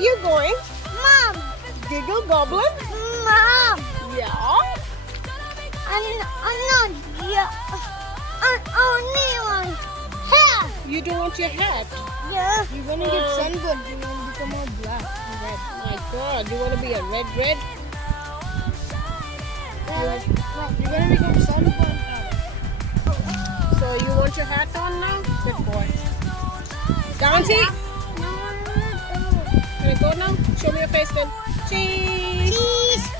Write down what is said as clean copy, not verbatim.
you going? Mom. Giggle Goblin? Mom. Yeah. I'm not. Yeah. I only want hair. You don't want your hat? Yeah. You're gonna get sunburned. You're gonna become all black. Red. My God, you want to be a red? You're gonna become sunburned. So you want your hat on now? Good boy. Bounty? No. Can I go now? Show me your face then. Cheese. Cheese.